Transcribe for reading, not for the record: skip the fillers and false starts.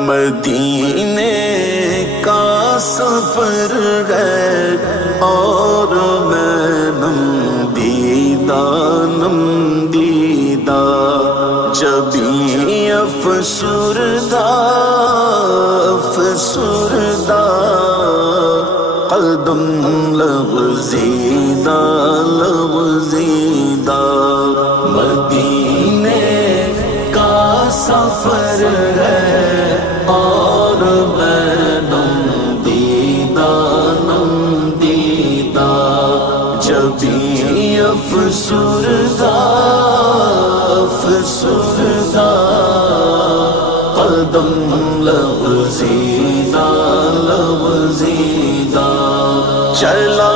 مدینے کا سفر ہے اور میں نم دیدہ جبھی افسردہ قدم لغزیدہ مدینے کا سفر ہے اور میں نم دیدہ جبھی افسردہ قدم لغزیدہ چلا